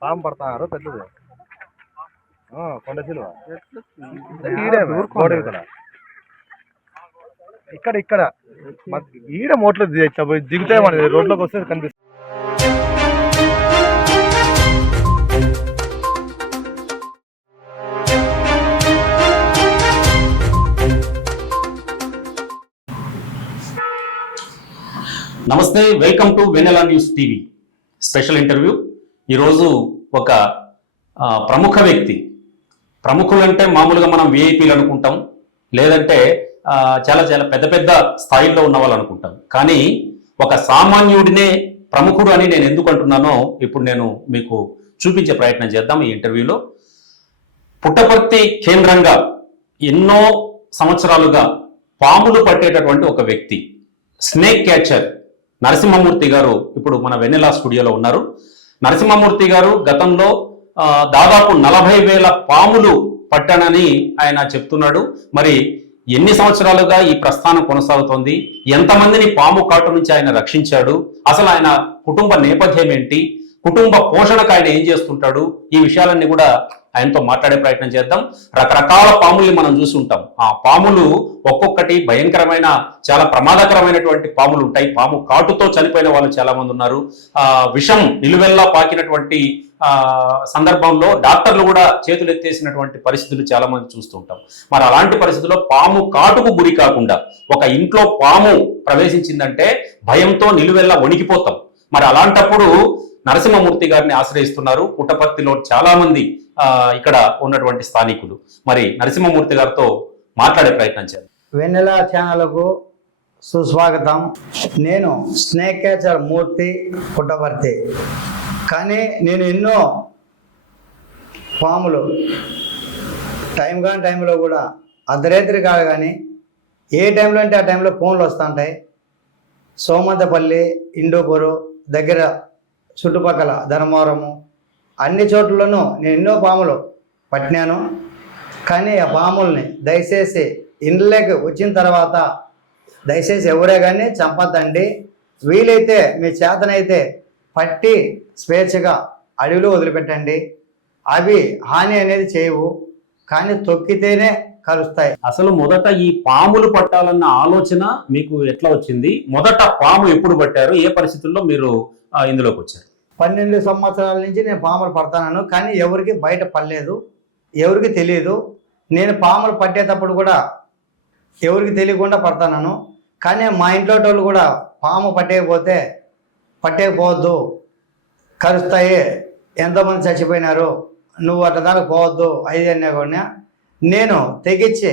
పాము పడతారు పెద్దది కొండ చిలువ ఇక్కడ ఇక్కడ ఈడ మోట్లు దిగుతాయి మన రోడ్లోకి వస్తే కనిపిస్తుంది. నమస్తే, welcome to Vennela news TV special interview. ఈరోజు ఒక ప్రముఖ వ్యక్తి, ప్రముఖులంటే మామూలుగా మనం విఐపీలు అనుకుంటాం, లేదంటే చాలా చాలా పెద్ద పెద్ద స్థాయిలో ఉన్న వాళ్ళు అనుకుంటాం. కానీ ఒక సామాన్యుడినే ప్రముఖుడు అని నేను ఎందుకు అంటున్నానో ఇప్పుడు నేను మీకు చూపించే ప్రయత్నం చేద్దాం ఈ ఇంటర్వ్యూలో. పుట్టపర్తి కేంద్రంగా ఎన్నో సంవత్సరాలుగా పాములు పట్టేటటువంటి ఒక వ్యక్తి, స్నేక్ క్యాచర్ నరసింహమూర్తి గారు ఇప్పుడు మన వెన్నెలా స్టూడియోలో ఉన్నారు. నరసింహమూర్తి గారు గతంలో దాదాపు 40,000 పాములు పట్టానని ఆయన చెప్తున్నాడు. మరి ఎన్ని సంవత్సరాలుగా ఈ ప్రస్థానం కొనసాగుతోంది, ఎంతమందిని పాము కాటు నుంచి ఆయన రక్షించాడు, అసలు ఆయన కుటుంబ నేపథ్యం ఏంటి, కుటుంబ పోషణకు ఆయన ఏం చేస్తుంటాడు, ఈ విషయాలన్నీ కూడా ఆయనతో మాట్లాడే ప్రయత్నం చేద్దాం. రకరకాల పాముల్ని మనం చూసి ఉంటాం. ఆ పాములు ఒక్కొక్కటి భయంకరమైన, చాలా ప్రమాదకరమైనటువంటి పాములు ఉంటాయి. పాము కాటుతో చనిపోయిన వాళ్ళు చాలా మంది ఉన్నారు. విషం నిలువెల్లా పాకినటువంటి సందర్భంలో డాక్టర్లు కూడా చేతులు ఎత్తేసినటువంటి పరిస్థితులు చాలా మంది చూస్తుంటాం. మరి అలాంటి పరిస్థితుల్లో పాము కాటుకు గురి కాకుండా ఒక ఇంట్లో పాము ప్రవేశించిందంటే భయంతో నిలువెల్లా వణికిపోతాం. మరి అలాంటప్పుడు నరసింహమూర్తి గారిని ఆశ్రయిస్తున్నారు పుట్టపర్తిలో చాలా మంది ఇక్కడ ఉన్నటువంటి స్థానికులు. మరి నరసింహమూర్తి గారితో మాట్లాడే ప్రయత్నం చేద్దాం. వెన్నెలా ఛానల్కు సుస్వాగతం. నేను స్నేక్ క్యాచర్ మూర్తి, పుట్టపర్తి. కానీ నేను ఎన్నో పాములు టైం కాని టైంలో కూడా అర్ధరాత్రి కాదు కానీ ఏ టైంలో అంటే ఆ టైంలో ఫోన్లు వస్తుంటాయి. సోమంతపల్లి, ఇండోపూరు దగ్గర చుట్టుపక్కల ధర్మవరము అన్ని చోట్లలోనూ నేను ఎన్నో పాములు పట్టినాను. కానీ ఆ పాముల్ని దయచేసి ఇండ్లకి వచ్చిన తర్వాత దయచేసి ఎవరే కానీ చంపద్దండి. వీలైతే మీ చేతనైతే పట్టి స్వేచ్ఛగా అడవిలో వదిలిపెట్టండి. అవి హాని అనేది చేయవు, కానీ తొక్కితేనే కలుస్తాయి. అసలు మొదట ఈ పాములు పట్టాలన్న ఆలోచన మీకు ఎట్లా వచ్చింది? మొదట పాము ఎప్పుడు పట్టారు? ఏ పరిస్థితుల్లో మీరు ఇందులోకి వచ్చారు? 12 సంవత్సరాల నుంచి నేను పాములు పడతాను, కానీ ఎవరికి బయట పడలేదు, ఎవరికి తెలియదు. నేను పాములు పట్టేటప్పుడు కూడా ఎవరికి తెలియకుండా పడతాను. కానీ మా ఇంట్లో వాళ్ళు కూడా పాము పట్టేయకపోవద్దు, కరుస్తాయి, ఎంతోమంది చచ్చిపోయినారు, నువ్వు అట్లా దాకా పోవద్దు అది అనే కూడా నేను తెగించి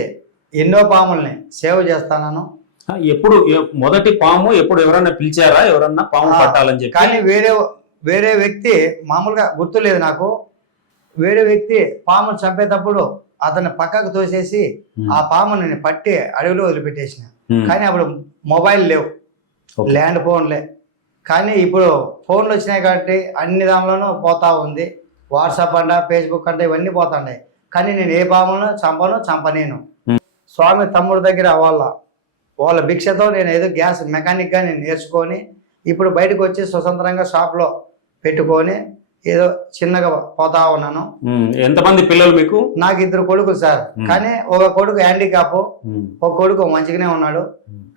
ఎన్నో పాముల్ని సేవ్ చేస్తాను. ఎప్పుడు మొదటి పాము ఎప్పుడు ఎవరన్నా పిలిచారా, ఎవరన్నా పాము పట్టాలని చెప్పి? కానీ వేరే వ్యక్తి మామూలుగా గుర్తులేదు నాకు. వేరే వ్యక్తి పామును చంపేటప్పుడు అతన్ని పక్కకు తోసేసి ఆ పాముని పట్టి అడవిలో వదిలిపెట్టేసిన. కానీ అప్పుడు మొబైల్ లేవు, ల్యాండ్ ఫోన్లే. కానీ ఇప్పుడు ఫోన్లు వచ్చినాయి కాబట్టి అన్ని దానిలోనూ పోతా ఉంది. వాట్సాప్ అంట, ఫేస్బుక్ అంట, ఇవన్నీ పోతున్నాయి. కానీ నేను ఏ పామును చంపనేను. స్వామి తమ్ముడు దగ్గర వాళ్ళ భిక్షతో నేను ఏదో గ్యాస్ మెకానిక్గా నేను నేర్చుకొని ఇప్పుడు బయటకు వచ్చి స్వతంత్రంగా షాప్లో పెట్టుకొని ఏదో చిన్నగా పోతా ఉన్నాను. ఎంతమంది పిల్లలు మీకు? నాకు 2 కొడుకులు సార్. కానీ ఒక కొడుకు హ్యాండిక్యాప్, ఒక కొడుకు మంచిగానే ఉన్నాడు.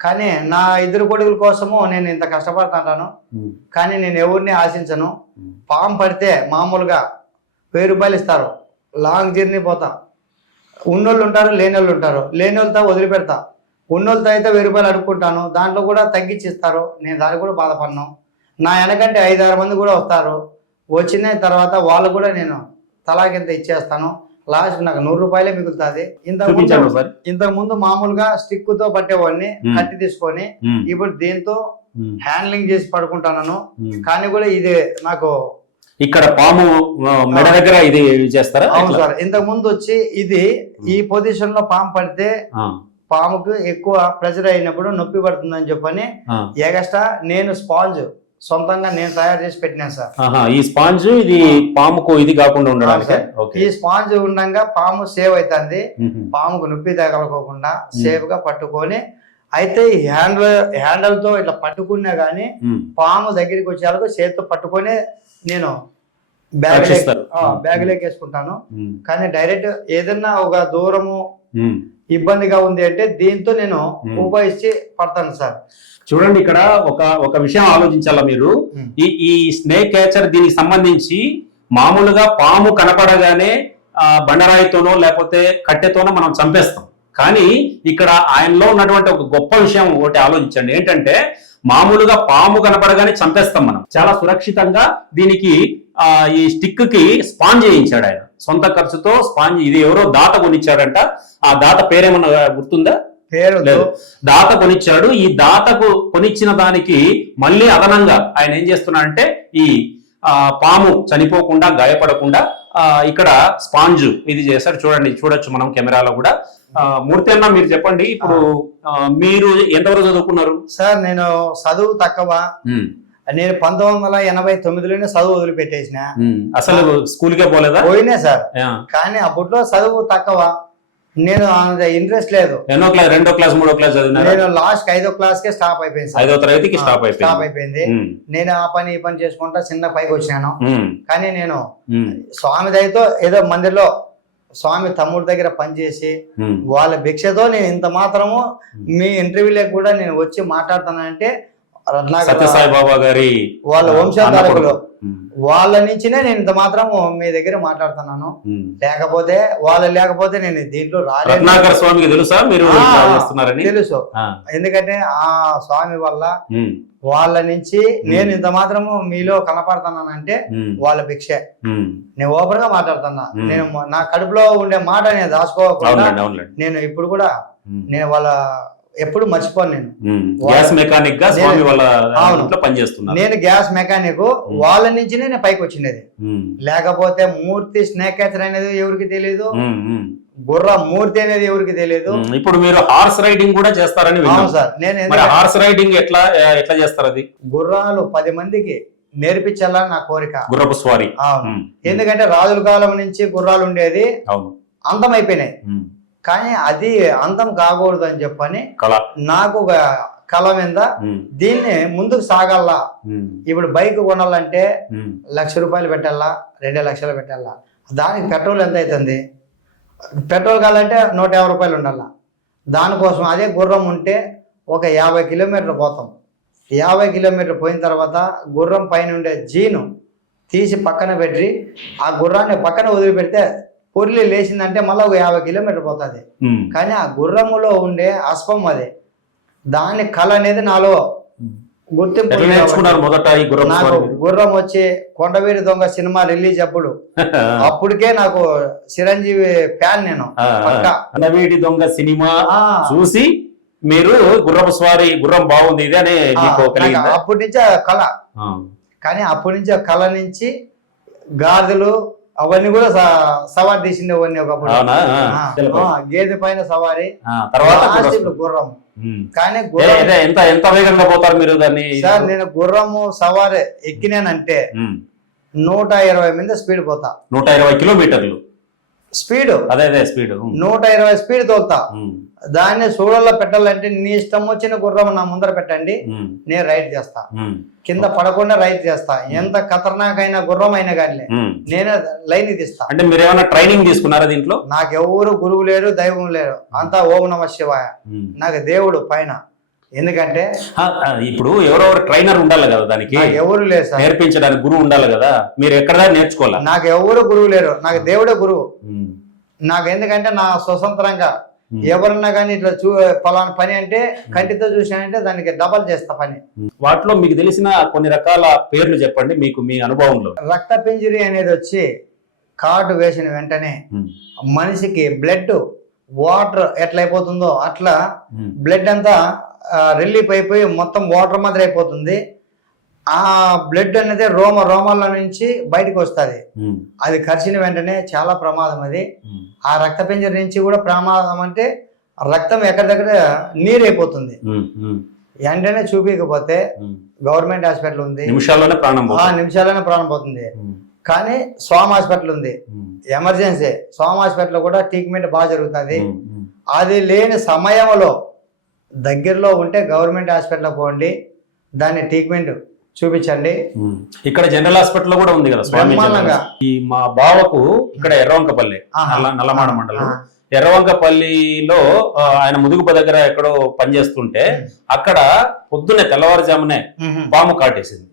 కానీ నా 2 కొడుకుల కోసము నేను ఇంత కష్టపడుతుంటాను. కానీ నేను ఎవరిని ఆశించను. పాము పడితే మామూలుగా 1000 రూపాయలు ఇస్తారు, లాంగ్ జర్నీ పోతా. ఉన్నోళ్ళు ఉంటారు, లేని వాళ్ళు ఉంటారు. లేని వాళ్ళతో వదిలిపెడతా, ఉన్నోళ్ళతో అయితే 1000 రూపాయలు అడుక్కుంటాను. దాంట్లో కూడా తగ్గించి ఇస్తారు, నేను దానికి కూడా బాధపడను. నా వెనకంటే 5-6 మంది కూడా వస్తారు. వచ్చిన తర్వాత వాళ్ళు కూడా నేను తలాకింత ఇచ్చేస్తాను. లాస్ట్ నాకు 100 రూపాయలే మిగులుతుంది. చూపించండి ఒకసారి. ఇంతకు ముందు మామూలుగా స్టిక్ తో పట్టేవాడిని, మ్మ్. కట్టి తీసుకొని. మ్మ్. ఇప్పుడు దీంతో మ్మ్. హ్యాండ్లింగ్ చేసి పడుకుంటాను. మ్మ్. కానీ కూడా ఇది నాకు ఇక్కడ పాము మెడ దగ్గర ఇది చేస్తారా? అవును సార్. ఇంతకు ముందు వచ్చి ఇది ఈ పొజిషన్ లో పాము పడితే పాముకు ఎక్కువ ప్రెషర్ అయినప్పుడు నొప్పి పడుతుందని చెప్పని ఎగస్ట్రా నేను స్పాంజ్ సొంతంగా నేను తయారు చేసి పెట్టినాను సార్. ఈ స్పాంజ్ ఇది పాముకు ఇది కాకుండా ఉండడానికి. ఈ స్పాంజ్ ఉండగా పాము సేవ్ అవుతుంది, పాముకు నొప్పి తగలకోకుండా సేఫ్ గా పట్టుకొని. అయితే ఈ హ్యాండల్ తో ఇట్లా పట్టుకున్నా గానీ పాము దగ్గరికి వచ్చేందుకు చేతితో పట్టుకొని నేను బ్యాగ్ వేసుకుంటాను. కానీ డైరెక్ట్ ఏదన్నా ఒక దూరము ఇబ్బందిగా ఉంది అంటే దీంతో నేను ఉపయోగించి పడతాను సార్. చూడండి, ఇక్కడ ఒక విషయం ఆలోచించాలా మీరు. ఈ స్నేక్ క్యాచర్ దీనికి సంబంధించి మామూలుగా పాము కనపడగానే బండరాయితోనో లేకపోతే కట్టెతోనో మనం చంపేస్తాం. కానీ ఇక్కడ ఆయనలో ఉన్నటువంటి ఒక గొప్ప విషయం ఒకటి ఆలోచించండి. ఏంటంటే మామూలుగా పాము కనపడగానే చంపేస్తాం మనం. చాలా సురక్షితంగా దీనికి ఈ స్టిక్ కి స్పాంజ్ చేయించాడు ఆయన సొంత ఖర్చుతో. స్పాంజ్ ఇది ఎవరో దాత కొనిచ్చాడంట. ఆ దాత పేరేమన్నా గుర్తుందా? పేరు లేదు, దాత కొనిచ్చాడు. ఈ దాతకు కొనిచ్చిన దానికి మళ్ళీ అదనంగా ఆయన ఏం చేస్తున్నాడంటే ఈ పాము చనిపోకుండా గాయపడకుండా ఇక్కడ స్పాంజ్ ఇది చేశారు. చూడండి, చూడొచ్చు మనం కెమెరాలో కూడా. మూర్తి అన్న, మీరు చెప్పండి, ఇప్పుడు మీరు ఎంతవరకు చదువుకున్నారు? సార్ నేను చదువు తక్కువ. నేను 1989లోనే చదువు వదిలిపెట్టేసిన. అసలు స్కూల్కే పోలేదా? పోయినా సార్, కానీ అప్పట్లో చదువు తక్కువ. నేను ఇంట్రెస్ట్ లేదు. ఎన్నో క్లాస్? 2వ క్లాస్ 3వ క్లాస్ చదివినా? నేను లాస్ట్ 5వ క్లాస్ కే స్టాప్ అయిపోయింది. 5వ తరగతికి స్టాప్ అయిపోయింది. నేను ఆ పని ఈ పని చేసుకుంటా చిన్న పైకి వచ్చాను. కానీ నేను స్వామి దయతో ఏదో మందిర్లో స్వామి తమ్ముడి దగ్గర పనిచేసి వాళ్ళ భిక్షతో నేను ఇంత మాత్రము మీ ఇంటర్వ్యూలకు కూడా నేను వచ్చి మాట్లాడుతానంటే సత్యసాయి బాబా గారి వాళ్ళ వంశాధారకులు వాళ్ళ నుంచినే నేను ఇంత మాత్రం మీ దగ్గర మాట్లాడుతున్నాను. లేకపోతే నేను దీంట్లో రాలేదు. స్వామికి తెలుసా మీరు తెలుసు. ఎందుకంటే ఆ స్వామి వల్ల వాళ్ళ నుంచి నేను ఇంత మాత్రము మీలో కనపడుతున్నానంటే వాళ్ళ భిక్షే. నేను ఓపెన్ గా మాట్లాడుతున్నా. నేను నా కడుపులో ఉండే మాట నేను దాచుకోకుండా నేను ఇప్పుడు కూడా నేను వాళ్ళ ఎప్పుడు మర్చిపోను. నేను గ్యాస్ మెకానిక్ గా స్వామి వాళ్ళ ఇంట్లో పనిచేస్తున్నా. నేను గ్యాస్ మెకానిక్. వాళ్ళ నుంచి నేను పైకి వచ్చినది. లేకపోతే మూర్తి స్నేక్ క్యాచర్ అనేది ఎవరికి తెలియదు, గుర్ర మూర్తి అనేది ఎవరికి తెలియదు. ఇప్పుడు మీరు హార్స్ రైడింగ్ కూడా చేస్తారని విన్నాను సార్. నేను హార్స్ రైడింగ్ ఎట్లా చేస్తారు? అది గుర్రాలు 10 మందికి నేర్పించాలని నా కోరిక. గుర్రపు స్వారీ. ఎందుకంటే రాజుల కాలం నుంచి గుర్రాలు ఉండేది, అంతమైపోయినాయి. కానీ అది అంతం కాకూడదు అని చెప్పని నాకు ఒక కళ మీద దీన్ని ముందుకు సాగాల. ఇప్పుడు బైక్ కొనాలంటే 1,00,000 రూపాయలు పెట్టాలా, 2 లక్షలు పెట్టాలా. దానికి పెట్రోల్ ఎంత అవుతుంది? పెట్రోల్ కావాలంటే 150 రూపాయలు ఉండాల. దానికోసం అదే గుర్రం ఉంటే ఒక 50 కిలోమీటర్లు పోతాం. 50 కిలోమీటర్లు పోయిన తర్వాత గుర్రం పైన ఉండే జీను తీసి పక్కన పెట్టి ఆ గుర్రాన్ని పక్కన వదిలిపెడితే పొర్లి లేచిందంటే మళ్ళీ ఒక 50 కిలోమీటర్ పోతుంది. కానీ ఆ గుర్రములో ఉండే అశ్వం అదే. దాని కళ అనేది నాలో గుర్తింపు. నాకు గుర్రం వచ్చి కొండవీరి దొంగ సినిమా రిలీజ్ అప్పటికే నాకు చిరంజీవి ఫ్యాన్. నేను కొండవీరి దొంగ సినిమా చూసి మీరు గుర్రపు స్వారీ, గుర్రం బాగుంది ఇది అని అప్పటి నుంచే కళ. కానీ అప్పటి నుంచి కళ నుంచి గాడిదలు అవన్నీ కూడా సవారీ తీసింది. అవన్నీ ఒకప్పుడు గేదె పైన సవారీ, గుర్రం. కానీ ఎంత వేగంగా పోతారు మీరు దాన్ని? సార్ నేను గుర్రము సవారీ ఎక్కినానంటే 120 మీద స్పీడ్ పోతా. 120 కిలోమీటర్లు స్పీడ్. అదే స్పీడ్ 120 స్పీడ్ తోలుతా. దాన్ని సూడల్లో పెట్టాలంటే నీ ఇష్టం వచ్చిన గుర్రం నా ముందర పెట్టండి, నేను రైడ్ చేస్తా. కింద పడకుండా రైడ్ చేస్తా. ఎంత ఖతర్నాక్ అయినా గుర్రం అయినా కానీ నేనే లైన్ తీస్తా. అంటే మీరు ఏమైనా ట్రైనింగ్ తీసుకున్నారా దీంట్లో? నాకు ఎవరు గురువు లేరు, దైవం లేరు. అంతా ఓం నమ శివాయ. నాకు దేవుడు పైన. ఎందుకంటే ఇప్పుడు ఎవరెవరు ట్రైనర్ ఉండాలి కదా దానికి. ఎవరు లేరు సార్ నేర్పించడానికి, గురువు ఉండాలి కదా. మీరు ఎక్కడ నేర్చుకోవాలి? నాకు ఎవరు గురువు లేరు, నాకు దేవుడే గురువు. నాకు ఎందుకంటే నా స్వతంత్రంగా ఎవరన్నా కానీ ఇట్లా పలానా పని అంటే కంటితో చూసానంటే దానికి డబల్ చేస్తా పని. వాటిలో మీకు తెలిసిన కొన్ని రకాల పేర్లు చెప్పండి, మీకు మీ అనుభవంలో. రక్త పింజరి అనేది వచ్చి కాటు వేసిన వెంటనే మనిషికి బ్లడ్ వాటర్ ఎట్లయిపోతుందో అట్లా బ్లడ్ అంతా రిలీఫ్ అయిపోయి మొత్తం వాటర్ మాదిరి అయిపోతుంది. ఆ బ్లడ్ అనేది రోమాల నుంచి బయటకు వస్తుంది. అది కరిచిన వెంటనే చాలా ప్రమాదం. అది ఆ రక్త పింజర నుంచి కూడా ప్రమాదం. అంటే రక్తం ఎక్కడ దగ్గర నీరు అయిపోతుంది. వెంటనే చూపించకపోతే గవర్నమెంట్ హాస్పిటల్ ఉంది, నిమిషాల్లోనే ప్రాణం పోతుంది. కానీ స్వామి హాస్పిటల్ ఉంది, ఎమర్జెన్సీ. స్వామి హాస్పిటల్ కూడా ట్రీట్మెంట్ బాగా జరుగుతుంది. అది లేని సమయంలో దగ్గరలో ఉంటే గవర్నమెంట్ హాస్పిటల్ పోండి, దాన్ని ట్రీట్మెంట్ చూపించండి. ఇక్కడ జనరల్ హాస్పిటల్ కూడా ఉంది కదా స్వామి. ఈ మా బావకు ఇక్కడ ఎర్రవంకపల్లి నల్లమాడ మండలం ఎర్రవంకపల్లిలో ఆయన ముదుగుప దగ్గర ఎక్కడో పనిచేస్తుంటే అక్కడ పొద్దున్నే తెల్లవారుజామునే పాము కాటేసింది.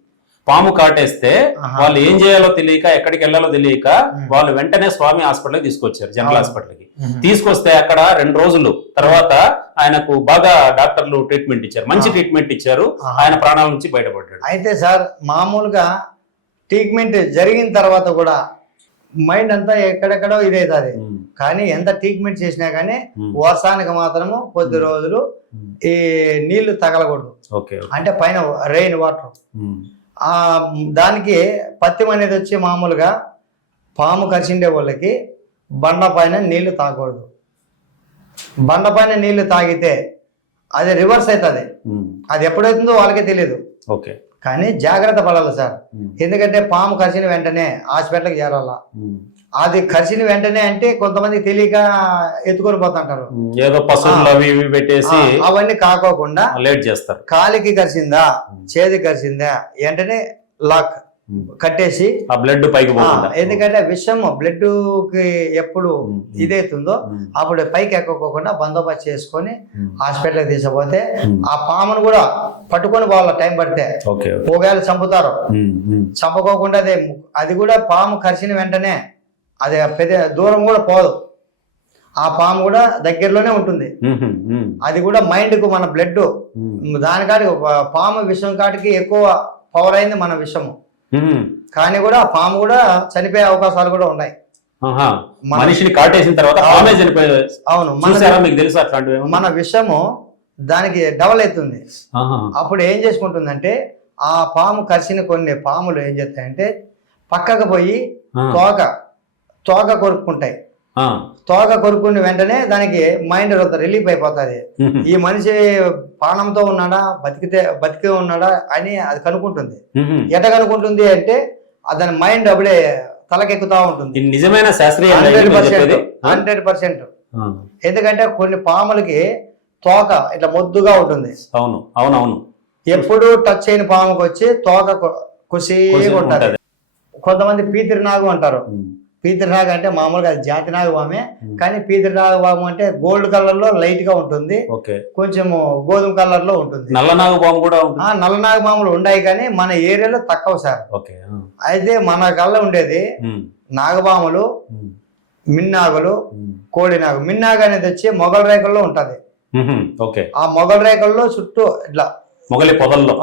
పాము కాటేస్తే వాళ్ళు ఏం చేయాలో తెలియక ఎక్కడికి వెళ్ళాలో తెలియక వాళ్ళు వెంటనే స్వామి హాస్పిటల్కి తీసుకొచ్చారు, జనరల్ హాస్పిటల్కి. తీసుకొస్తే అక్కడ 2 రోజులు తర్వాత ఆయనకు బాగా డాక్టర్లు ట్రీట్మెంట్ ఇచ్చారు, మంచి ట్రీట్మెంట్ ఇచ్చారు. ఆయన ప్రాణాల నుంచి బయటపడ్డాడు. అయితే సార్ మామూలుగా ట్రీట్మెంట్ జరిగిన తర్వాత కూడా మైండ్ అంతా ఎక్కడెక్కడో ఇదవుతుంది. కానీ ఎంత ట్రీట్మెంట్ చేసినా కానీ వర్షానికి మాత్రము కొద్ది రోజులు ఈ నీళ్లు తగలకూడదు. అంటే పైన రెయిన్ వాటర్. దానికి పత్యం అనేది వచ్చి మామూలుగా పాము కరిచిండే వాళ్ళకి బండ పైన నీళ్లు తాగకూడదు. బండ పైన నీళ్లు తాగితే అది రివర్స్ అవుతుంది. అది ఎప్పుడవుతుందో వాళ్ళకే తెలియదు. కానీ జాగ్రత్త పడాలి సార్. ఎందుకంటే పాము కరిచిన వెంటనే హాస్పిటల్కి చేరాల. అది కరిచిన వెంటనే అంటే కొంతమంది తెలియక ఎత్తుకొని పోతుంటారు, ఏదో పసుపులు అవి ఇవి పెట్టేసి. అవన్నీ కాకోకుండా లేట్ చేస్తారు. కాలికి కరిచిందా, చేతికి కరిచిందా, వెంటనే లాక్ కట్టేసి ఆ బ్లడ్ పైకి పోతుంది. ఎందుకంటే విషం బ్లడ్ కి ఎప్పుడు ఇదైతుందో అప్పుడు పైకి ఎక్కకోకుండా బందోబస్తు చేసుకొని హాస్పిటల్కి తీసుకుపోతే ఆ పామును కూడా పట్టుకొని పోవాలి. టైం పడితే పోగాలు చంపుతారు. చంపుకోకుండా అది కూడా పాము కరిచిన వెంటనే అది పెద్ద దూరం కూడా పోదు. ఆ పాము కూడా దగ్గరలోనే ఉంటుంది. అది కూడా మైండ్ కు మన బ్లడ్ దానికాడికి పాము విషం కాటికి ఎక్కువ పవర్ అయింది మన విషము. కానీ కూడా పాము కూడా చనిపోయే అవకాశాలు కూడా ఉన్నాయి. మనిషిని కాటేసిన తర్వాత అవును, మీకు తెలుసు అట్లాంటివి. మన విషము దానికి డబల్ అవుతుంది. అప్పుడు ఏం చేసుకుంటుందంటే ఆ పాము కరిచిన కొన్ని పాములు ఏం చేస్తాయంటే పక్కకు పోయి తోక కొరుక్కుంటాయి. తోక కొరుక్కుని వెంటనే దానికి మైండ్ రిలీఫ్ అయిపోతుంది. ఈ మనిషి ప్రాణంతో ఉన్నాడా బతికే ఉన్నాడా అని అది కనుక్కుంటుంది. ఎట కనుక్కుంటుంది అంటే దాని మైండ్ అప్పుడే తలకెక్కుతా ఉంటుంది. నిజమైన శాస్త్రీయ 100%. ఎందుకంటే కొన్ని పాములకి తోక ఇట్లా మొద్దుగా ఉంటుంది. అవును. ఎప్పుడు టచ్ అయిన పాముకి వచ్చి తోక కుసిగా ఉంటుంది. కొంతమంది పీతిరి నాగు అంటారు. పీతిరి నాగు అంటే మామూలుగా అది జాతి నాగు పామే. కానీ పీతిరి నాగు పాము అంటే గోల్డ్ కలర్ లో లైట్ గా ఉంటుంది, కొంచెము గోధుమ కలర్ లో ఉంటుంది. నల్లనాగు పాము కూడా నల్లనాగు పాములు ఉన్నాయి కానీ మన ఏరియాలో తక్కువ సార్. అయితే మన కల్లా ఉండేది నాగపాములు, మిన్నాగులు, కోడినాగు. మిన్నాగు అనేది వచ్చి మొగల రేఖల్లో ఉంటది. ఆ మొగల రేఖల్లో చుట్టూ ఇట్లా మొగలి పొదల్లో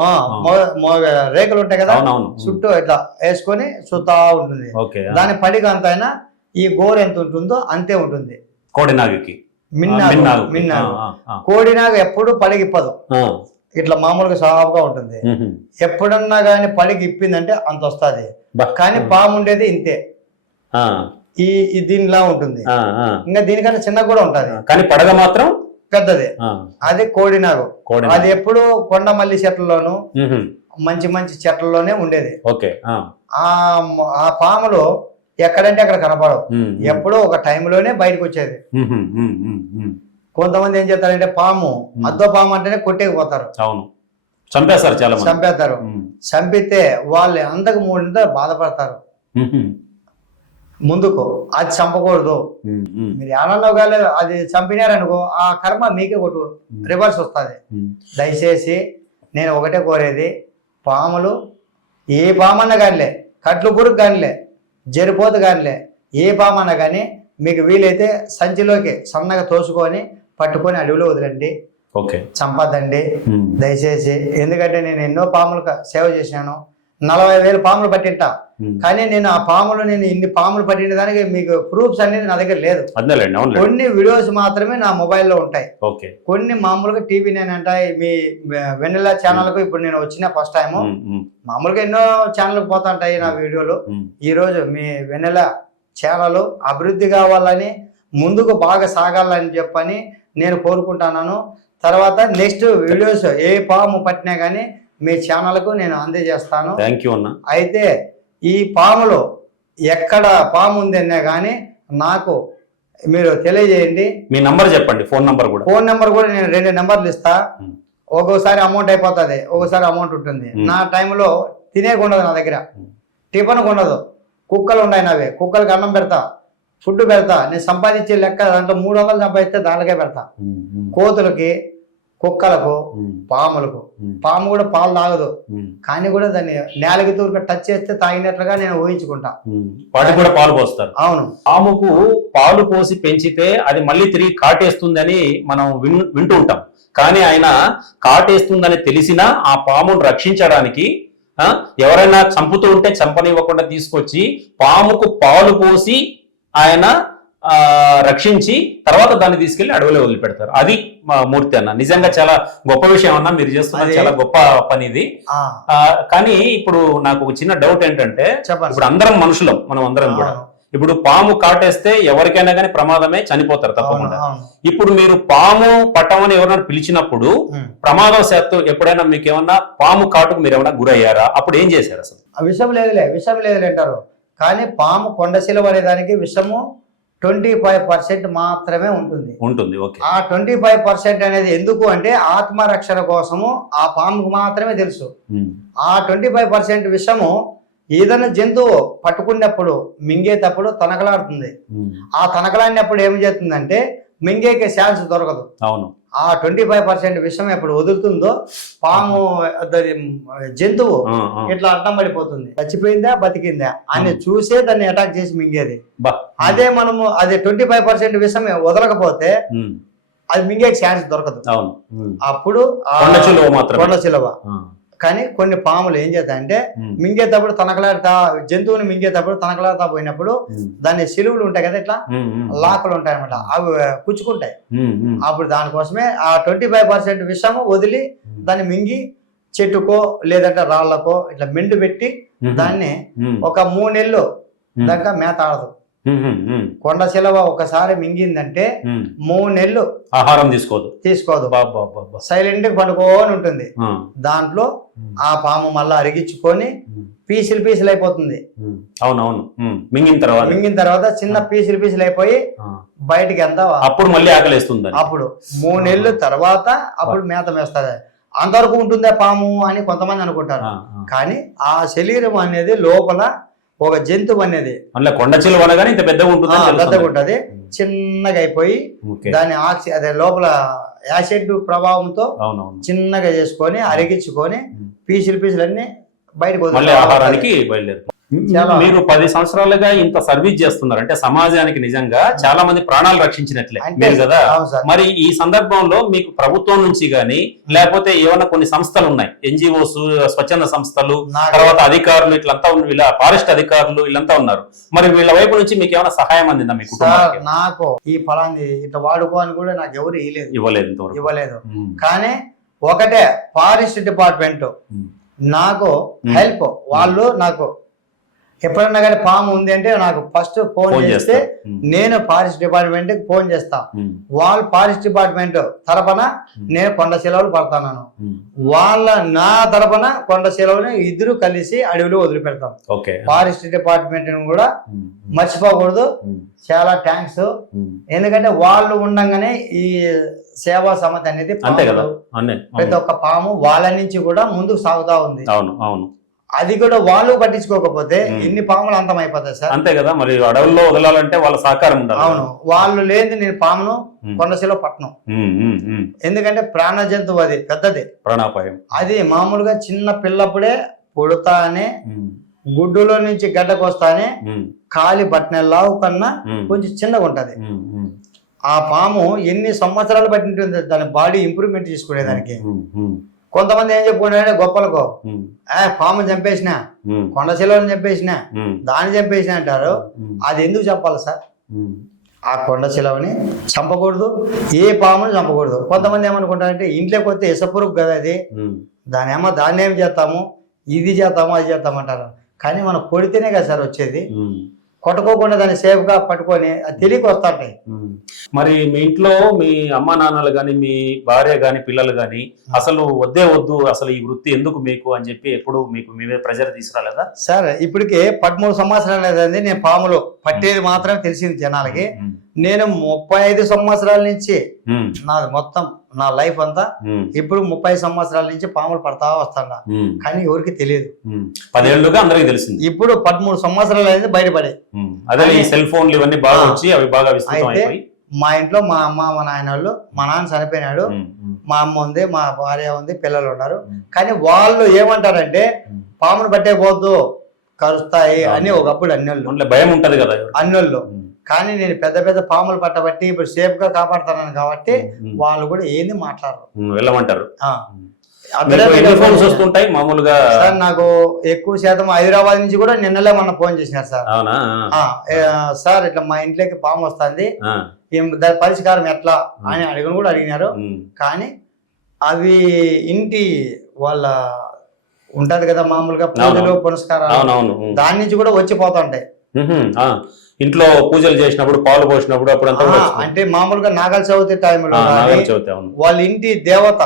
రేఖలు ఉంటాయి కదా, చుట్టూ ఇట్లా వేసుకొని చుట్టా ఉంటుంది. దాని పడిక అంత అయినా ఈ గోరు ఎంత ఉంటుందో అంతే ఉంటుంది. కోడినాగుకి మిన్నాగు కోడినాగు ఎప్పుడు పడిగిప్పదు. ఇట్లా మామూలుగా సాఫ్గా ఉంటుంది. ఎప్పుడన్నా గానీ పడికి ఇప్పిందంటే అంత వస్తుంది. కానీ పాము ఉండేది ఇంతే, ఈ దీనిలా ఉంటుంది. ఇంకా దీనికంటే చిన్నగా కూడా ఉంటది. కానీ పడగ మాత్రం పెద్దది. అది కోడినాగు. అది ఎప్పుడు కొండ మల్లి చెట్లలోను మంచి మంచి చెట్లలోనే ఉండేది. ఆ పాములు ఎక్కడంటే అక్కడ కనపడవు. ఎప్పుడో ఒక టైంలోనే బయటకు వచ్చేది. కొంతమంది ఏం చేస్తారంటే పాము అద్దో పాము అంటేనే కొట్టేకపోతారు, చంపేస్తారు. చంపితే వాళ్ళు అంతకు మూడింత బాధపడతారు. ముందుకు అది చంపకూడదు. మీరు ఏమన్నా కానీ అది చంపినారనుకో ఆ కర్మ మీకే కొట్టు రివర్స్ వస్తుంది. దయచేసి నేను ఒకటే కోరేది, పాములు ఏ పామన్నా కానిలే, కట్లు పురుగు కానిలే, జరిపోతు కానిలే, ఏ పామన్నా కానీ మీకు వీలైతే సంచిలోకి సన్నగా తోసుకొని పట్టుకొని అడవిలో వదిలండి, చంపద్దండి దయచేసి. ఎందుకంటే నేను ఎన్నో పాములకు సేవ చేసినాను. 40,000 పాములు పట్టింటా. ఉమ్. కానీ నేను ఆ పాములు నేను ఇన్ని పాములు పట్టిన దానికి మీకు ప్రూఫ్స్ అనేది నా దగ్గర లేదు. అదేలేండి, అవునులేండి. కొన్ని వీడియోస్ మాత్రమే నా మొబైల్లో ఉంటాయి. ఓకే. కొన్ని మామూలుగా టీవీ నేనంట మీ వెన్నెల ఛానల్కు ఇప్పుడు నేను వచ్చిన ఫస్ట్ టైం. మామూలుగా ఎన్నో ఛానల్కి పోతా ఉంటాయి నా వీడియోలు. ఈ రోజు మీ వెన్నెల ఛానల్ అభివృద్ధి కావాలని, ముందుకు బాగా సాగాలని చెప్పని నేను కోరుకుంటున్నాను. తర్వాత నెక్స్ట్ వీడియోస్ ఏ పాము పట్టినా కానీ మీ ఛానల్కు నేను అందజేస్తాను. థ్యాంక్ యూ అన్న. అయితే ఈ పాములో ఎక్కడ పాము ఉందన్నా కానీ నాకు మీరు తెలియజేయండి. మీ నంబర్ చెప్పండి, ఫోన్ నంబర్ కూడా. ఫోన్ నెంబర్ కూడా నేను 2 నెంబర్లు ఇస్తా. ఒక్కోసారి అమౌంట్ అయిపోతుంది, ఒక్కోసారి అమౌంట్ ఉంటుంది. నా టైంలో తినేకుండదు, నా దగ్గర టిఫన్ ఉండదు. కుక్కలు ఉన్నాయి నావే, కుక్కలకి అన్నం పెడతా, ఫుడ్ పెడతా. నేను సంపాదించే లెక్క దాంట్లో 300 సంపాదిస్తే దానికే పెడతా. కోతులకి, కుక్కలకు, పాములకు. పాము కూడా పాలు తాగదు, కానీ కూడా దాన్ని నేలకి తూరుగా టచ్ చేస్తే తాగినట్లుగా నేను ఊహించుకుంటా. వాటికి కూడా పాలు పోస్తారు. అవును. పాముకు పాలు పోసి పెంచితే అది మళ్ళీ తిరిగి కాటేస్తుందని మనం వింటూ ఉంటాం. కానీ ఆయన కాటేస్తుందని తెలిసినా ఆ పామును రక్షించడానికి ఎవరైనా చంపుతూ ఉంటే చంపనివ్వకుండా తీసుకొచ్చి పాముకు పాలు పోసి ఆయన రక్షించి తర్వాత దాన్ని తీసుకెళ్లి అడవిలో వదిలిపెడతారు. అది మూర్తి అన్న. నిజంగా చాలా గొప్ప విషయం అన్న, మీరు చేస్తున్న చాలా గొప్ప పని ఇది. కానీ ఇప్పుడు నాకు ఒక చిన్న డౌట్ ఏంటంటే, ఇప్పుడు అందరం మనుషులం, మనం అందరం కూడా ఇప్పుడు పాము కాటేస్తే ఎవరికైనా కానీ ప్రమాదమే, చనిపోతారు తప్పకుండా. ఇప్పుడు మీరు పాము పట్టమని ఎవరైనా పిలిచినప్పుడు ప్రమాదవశాత్తు ఎప్పుడైనా మీకు ఏమన్నా పాము కాటుకు మీరు ఏమైనా గురయ్యారా? అప్పుడు ఏం చేశారు అసలు? విషం లేదులే అంటారు. కానీ పాము కొండశిలువ అనే దానికి విషము 25% మాత్రమే ఉంటుంది. ఓకే. ఆ 25% అనేది ఎందుకు అంటే ఆత్మరక్షణ కోసము ఆ పాముకు మాత్రమే తెలుసు. ఆ 25% విషము ఏదైనా జంతువు పట్టుకున్నప్పుడు మింగేటప్పుడు తనకలాడుతుంది. ఆ తనకలాడినప్పుడు ఏం చేస్తుందంటే మింగేకే ఛాన్స్ దొరకదు. అవును. ఆ 25% విషం ఎప్పుడు వదులుతుందో పాము జంతువు ఇట్లా అడ్డం పడిపోతుంది. చచ్చిపోయిందా బతికిందా అని చూసే దాన్ని అటాక్ చేసి మింగేది. అదే మనము అదే 25% విషం వదలకపోతే అది మింగే ఛాన్స్ దొరకదు. అప్పుడు కొండ చిలువ. కానీ కొన్ని పాములు ఏం చేస్తాయంటే మింగేటప్పుడు తనకలాడుతా, జంతువుని మింగేటప్పుడు తనకలాడుతా పోయినప్పుడు దాని సిలువులు ఉంటాయి కదా, ఇట్లా లాకులు ఉంటాయి అనమాట, అవి పుచ్చుకుంటాయి. అప్పుడు దానికోసమే ఆ 25% విషము వదిలి దాన్ని మింగి చెట్టుకో లేదంటే రాళ్లకో ఇట్లా మెండు పెట్టి దాన్ని ఒక 3 నెలలు దాకా మేత ఆడదు. కొండ చిలువ ఒకసారి మింగిందంటే 3 నెలలు ఆహారం తీసుకోదు. సైలెంట్ గా పండుకొని ఉంటుంది. దాంట్లో ఆ పాము మళ్ళా అరిగించుకొని పీసులు అయిపోతుంది. అవునవును. మింగిన తర్వాత చిన్న పీసులు అయిపోయి బయటికి ఎంత అప్పుడు మళ్ళీ ఆకలిస్తుంది. అప్పుడు 3 నెలల తర్వాత అప్పుడు మేత వేస్తుంది. అంతవరకు ఉంటుందే పాము అని కొంతమంది అనుకుంటారు. కానీ ఆ శరీరం అనేది లోపల ఒక జంతువు అనేది కొండ చిలువ అనగానే ఇంత పెద్దగా ఉంటది, చిన్నగా అయిపోయి దాని అదే లోపల యాసిడ్ ప్రభావంతో చిన్నగా చేసుకొని అరిగించుకొని పీసులు అన్ని బయటకు ఆహారానికి బయలుదేరుతారు. మీరు 10 సంవత్సరాలుగా ఇంత సర్వీస్ చేస్తున్నారు అంటే సమాజానికి నిజంగా చాలా మంది ప్రాణాలు రక్షించినట్లే మీరు కదా. మరి ఈ సందర్భంలో మీకు ప్రభుత్వం నుంచి గానీ లేకపోతే ఏమైనా కొన్ని సంస్థలు ఉన్నాయి, ఎన్జిఓస్, స్వచ్ఛంద సంస్థలు, తర్వాత అధికారులు ఇట్లంతా వీళ్ళ ఫారెస్ట్ అధికారులు వీళ్ళంతా ఉన్నారు. మరి వీళ్ళ వైపు నుంచి మీకు ఏమైనా సహాయం అందిందా మీ కుటుంబానికి? నాకు ఈ ఫలాన్ని ఇట్లా వాడుకో అని కూడా నాకు ఎవరు ఇవ్వలేదు. కానీ ఒకటే ఫారెస్ట్ డిపార్ట్మెంట్ నాకు హెల్ప్. వాళ్ళు నాకు ఎప్పుడన్నా కానీ పాము ఉంది అంటే నాకు ఫస్ట్ ఫోన్ చేస్తే నేను ఫారెస్ట్ డిపార్ట్మెంట్ కి ఫోన్ చేస్తా. వాళ్ళు ఫారెస్ట్ డిపార్ట్మెంట్ తరపున నేను కొండ చిలువలు పడతాను. నా తరపున కొండ చిలువని ఇద్దరు కలిసి అడవిలో వదిలిపెడతాం. ఫారెస్ట్ డిపార్ట్మెంట్ కూడా మర్చిపోకూడదు. చాలా థ్యాంక్స్. ఎందుకంటే వాళ్ళు ఉండంగానే ఈ సేవా సమితి అనేది ప్రతి ఒక్క పాము వాళ్ళ నుంచి కూడా ముందుకు సాగుతా ఉంది. అది కూడా వాళ్ళు పట్టించుకోకపోతే ఎన్ని పాములు అంతమైపోతాయి సార్. అంతే కదా. మరి అడవుల్లో వదలాలంటే వాళ్ళ సహకారం ఉండాలి. అవును. వాళ్ళు లేని నేను పామును కొండశిలో పట్టను. ఎందుకంటే ప్రాణ జంతువు, అది పెద్దది, ప్రాణాపాయం. అది మామూలుగా చిన్న పిల్లప్పుడే పుడతానే గుడ్డులో నుంచి గడ్డకు వస్తానే కాలి పట్టిన లావు కన్నా కొంచెం చిన్నగా ఉంటది. ఆ పాము ఎన్ని సంవత్సరాలు పట్టింటుంది దాని బాడీ ఇంప్రూవ్మెంట్ చేసుకునేదానికి. కొంతమంది ఏం చెప్పుకున్నారంటే గొప్పలకు పాము చంపేసిన, కొండ చిలువని చంపేసిన, దాన్ని చంపేసిన అంటారు. అది ఎందుకు చెప్పాలి సార్? ఆ కొండ చిలువని చంపకూడదు, ఏ పాముని చంపకూడదు. కొంతమంది ఏమనుకుంటారంటే ఇంట్లోకి వస్తే ఇసపురుగు కదా అది, దాన్ని ఏం చేస్తాము, ఇది చేస్తాము అది చేస్తామంటారు. కానీ మనం కొడితేనే కదా సార్ వచ్చేది. కొట్టుకోకుండా దాన్ని సేఫ్గా పట్టుకొని అది తెలియక వస్తాయి. మరి మీ ఇంట్లో మీ అమ్మా నాన్నలు కానీ మీ భార్య కానీ పిల్లలు కానీ అసలు వద్దే వద్దు, అసలు ఈ వృత్తి ఎందుకు మీకు అని చెప్పి ఎప్పుడు మీకు మీ మీద ప్రెజర్ తీసుకురాలేదా? సార్ ఇప్పటికే 13 సంవత్సరాలు లేదండి నేను పాములు పట్టేది మాత్రమే తెలిసింది జనాలకి. నేను 35 సంవత్సరాల నుంచి నాది మొత్తం నా లైఫ్ అంతా ఇప్పుడు 30 సంవత్సరాల నుంచి పాములు పడతా వస్తాను. కానీ ఎవరికి తెలియదు. 10 ఏళ్ళుగా అందరికి తెలిసింది. ఇప్పుడు 13 సంవత్సరాలు అనేది బయటపడే. అదే ఈ సెల్ ఫోన్లు ఇవన్నీ బాగా వచ్చి అవి బాగా విస్తృతం అయిపోయి మా ఇంట్లో మా అమ్మ మా నాయన వాళ్ళు, మా నాన్న చనిపోయినాడు, మా అమ్మ ఉంది, మా భార్య ఉంది, పిల్లలు ఉన్నారు. కానీ వాళ్ళు ఏమంటారంటే పామును పట్టే పోద్దు కరుస్తాయి అని ఒకప్పుడు అన్నోళ్ళు భయం ఉంటది కదా అన్నోళ్ళు. కానీ నేను పెద్ద పెద్ద పాములు పట్టబట్టి ఇప్పుడు సేఫ్ గా కాపాడుతాను కాబట్టి వాళ్ళు కూడా ఏంది మాట్లాడరు, వెళ్ళమంటారు. వస్తుంటాయి మామూలుగా. సార్ నాకు ఎక్కువ శాతం హైదరాబాద్ నుంచి కూడా నిన్నలే మొన్న ఫోన్ చేసినారు సార్. సార్ ఇట్లా మా ఇంట్లోకి పాము వస్తుంది, దాని పరిష్కారం ఎట్లా అని అడిగినారు. కానీ అవి ఇంటి వాళ్ళ ఉంటది కదా మామూలుగా పూజలు పునస్కారాలు, దాని నుంచి కూడా వచ్చిపోతుంటాయి. ఇంట్లో పూజలు చేసినప్పుడు పాలు పోసినప్పుడు అప్పుడు అంటే మామూలుగా నాగల చవితి టైంలో వాళ్ళ ఇంటి దేవత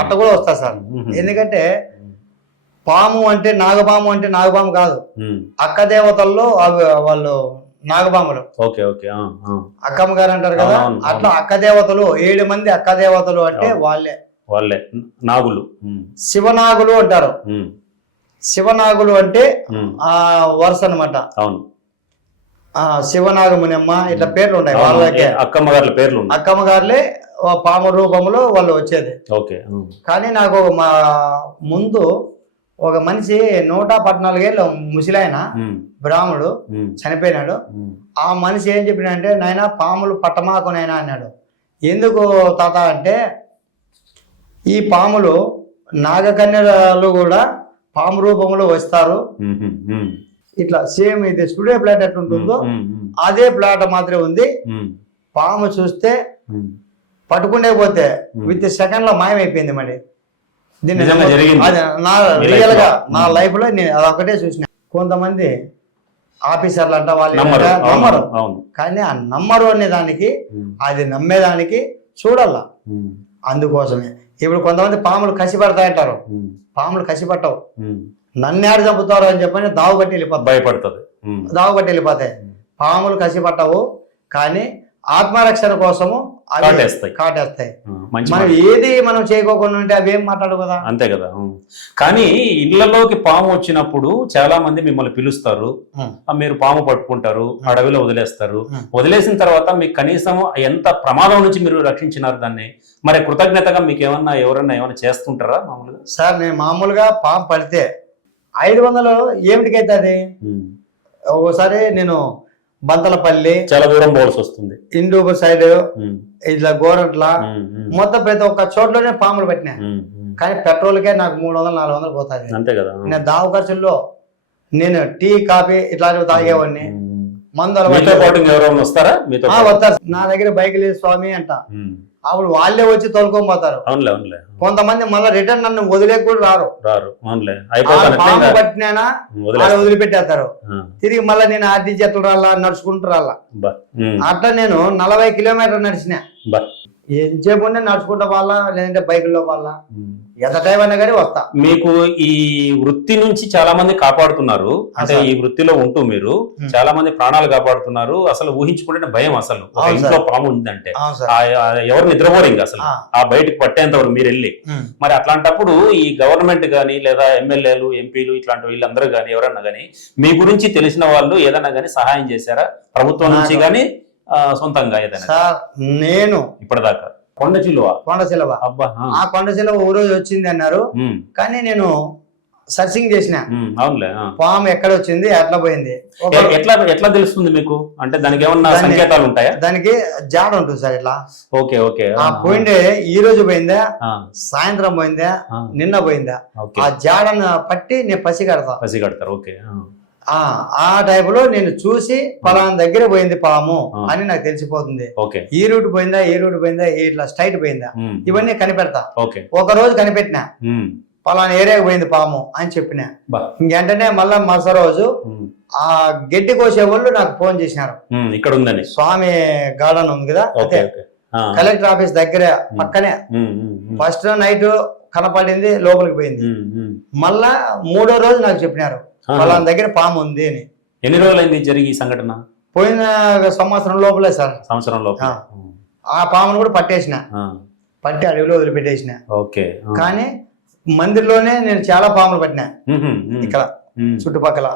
అట్లా కూడా వస్తా సార్. ఎందుకంటే పాము అంటే నాగపాము కాదు, అక్క దేవతల్లో వాళ్ళు నాగపాములు. అక్కమ్మ గారు అంటారు కదా, అట్లా అక్క దేవతలు 7 మంది అక్క దేవతలు అంటే వాళ్ళే నాగులు, శివనాగులు అంటారు. శివనాగులు అంటే ఆ వరుస అనమాట. శివనాగమునమ్మ ఇట్లా పేర్లు ఉన్నాయి వాళ్ళకే. అక్కమ్మగారుల పేర్లు, అక్కమ్మగారులే పాము రూపంలో వాళ్ళు వచ్చేది. కానీ నాకు మా ముందు ఒక మనిషి 114 ఏళ్ళ ముసలాయన బ్రాహ్మడు చనిపోయినాడు. ఆ మనిషి ఏం చెప్పినంటే, నాయన పాములు పట్టమాకు నాయనా అన్నాడు. ఎందుకు తాత అంటే, ఈ పాములు నాగకన్యలు కూడా పాము రూపంలో వస్తారు, ఇట్లా సేమ్ ఇది స్టూడియో ప్లాట్ ఎట్లా ఉంటుందో అదే ప్లాట్ మాత్రమే ఉంది. పాము చూస్తే పట్టుకుంటే పోతే విత్ సెకండ్ లో మాయమైపోయింది. మరి దీన్ని రియల్ గా నా లైఫ్ లో నేను అదొకటే చూసిన. కొంతమంది ఆఫీసర్లు అంట వాళ్ళు నమ్మరు, కానీ ఆ నమ్మరు అనే దానికి అది నమ్మేదానికి చూడాల. అందుకోసమే ఇప్పుడు కొంతమంది పాములు కసి పడతాయంటారు, పాములు కసి పట్టవు. నన్నేడు చంపుతారు అని చెప్పని దావు బట్టి వెళ్ళిపోతాయి, భయపడుతుంది, దావు బట్టి వెళ్ళిపోతాయి. పాములు కసి పట్టవు, కానీ ఆత్మరక్షణ కోసము కాటేస్తాయి. మనం ఏది మనం చేయకోకుండా ఉంటే అవి ఏం మాట్లాడు కదా, అంతే కదా. కానీ ఇళ్లలోకి పాము వచ్చినప్పుడు చాలా మంది మిమ్మల్ని పిలుస్తారు, మీరు పాము పట్టుకుంటారు, అడవిలో వదిలేస్తారు. వదిలేసిన తర్వాత మీకు కనీసం ఎంత ప్రమాదం నుంచి మీరు రక్షించినారు దాన్ని, మరి కృతజ్ఞతగా మీకు ఎవరన్నా ఏమైనా చేస్తుంటారా మామూలుగా? సార్ నేను మామూలుగా పాము పడితే 500 ఏమిటికైతే అది. ఒకసారి నేను బంతలపల్లి చాలా దూరం పోవాల్సి వస్తుంది, ఇండూబర్ సైడ్ ఇట్లా గోరంట్ల మొత్తం ప్రతి ఒక్క చోట్లోనే పాములు పెట్టినా. కానీ పెట్రోల్కే నాకు 300-400 పోతుంది. అంతే కదా. నేను దావ ఖర్చుల్లో నేను టీ కాఫీ ఇట్లాంటివి తాగేవాడిని. మందులు వస్తారు నా దగ్గర బైక్ లేదు స్వామి అంట, అప్పుడు వాళ్ళే వచ్చి తోలుకొని పోతారు. కొంతమంది మళ్ళీ రిటర్న్ నన్ను వదిలేక కూడా రారు, పాము పట్టినా వదిలిపెట్టేస్తారు. తిరిగి మళ్ళీ నేను ఆర్టీసీ ఎట్లా రాలా, నడుచుకుంటూ రాలా. అట్లా నేను 40 కిలోమీటర్లు నడిచిన. ఎంతసేపు ఉండే నడుచుకుంటా వాళ్ళ, లేదంటే బైకుల్లో వాళ్ళ, ఎంత టైం అయినా కానీ వస్తా. మీకు ఈ వృత్తి నుంచి చాలా మంది కాపాడుతున్నారు, అంటే ఈ వృత్తిలో ఉంటూ మీరు చాలా మంది ప్రాణాలు కాపాడుతున్నారు. అసలు ఊహించుకుంటే భయం, అసలు ఇంట్లో పాము ఉందంటే ఎవరు నిద్రపోరు ఇంకా అసలు ఆ బయటకు పట్టేంత వరకు మీరు వెళ్ళి. మరి అట్లాంటప్పుడు ఈ గవర్నమెంట్ గానీ లేదా ఎమ్మెల్యేలు ఎంపీలు ఇట్లాంటి వీళ్ళందరూ గానీ ఎవరన్నా గానీ మీ గురించి తెలిసిన వాళ్ళు ఏదన్నా గానీ సహాయం చేశారా ప్రభుత్వం నుంచి గానీ సొంతంగా ఏదైనా? సార్ నేను ఇప్పటిదాకా కొండ చిలువ అబ్బా ఆ కొండ చిలువ ఓ రోజు వచ్చింది అన్నారు, కానీ నేను సర్చింగ్ చేసిన అవునులే. పాము ఎక్కడ వచ్చింది, ఎట్లా పోయింది, ఎట్లా తెలుస్తుంది మీకు? అంటే దానికి ఏమన్నా సంకేతాలు ఉంటాయా? దానికి జాడ ఉంటుంది సార్. ఇట్లా ఓకే ఓకే. పోయిండే ఈ రోజు పోయిందా, సాయంత్రం పోయిందా, నిన్న పోయిందా, ఆ జాడను పట్టి నేను పసిగడతారు. ఓకే. ఆ టైప్ లో నేను చూసి పలానా దగ్గర పోయింది పాము అని నాకు తెలిసిపోతుంది. ఈ రూట్ పోయిందా, ఈ రూట్ పోయిందా, ఇట్లా స్ట్రైట్ పోయిందా, ఇవన్నీ కనిపెడతా. ఒక రోజు కనిపెట్టినా పలానా ఏరియాకి పోయింది పాము అని చెప్పిన, ఇంకెంటనే మళ్ళా మరుస రోజు ఆ గడ్డి కోసే వాళ్ళు నాకు ఫోన్ చేసినారు. ఇక్కడ ఉందని స్వామి గార్డెన్ ఉంది కదా, అదే కలెక్టర్ ఆఫీస్ దగ్గర పక్కనే. ఫస్ట్ నైట్ కనపడింది, లోపలికి పోయింది. మళ్ళా మూడో రోజు నాకు చెప్పినారు పలానా దగ్గర పాము ఉంది అని. ఎన్ని రోజులైంది జరిగి ఈ సంఘటన? పోయిన సంవత్సరం లోపలే సార్. సంవత్సరం లోపల ఆ పామును కూడా పట్టి అడవిలో వదిలిపెట్టేసిన. కానీ మందిర్లోనే నేను చాలా పాములు పట్టినా. ఇక్కడ చుట్టుపక్కల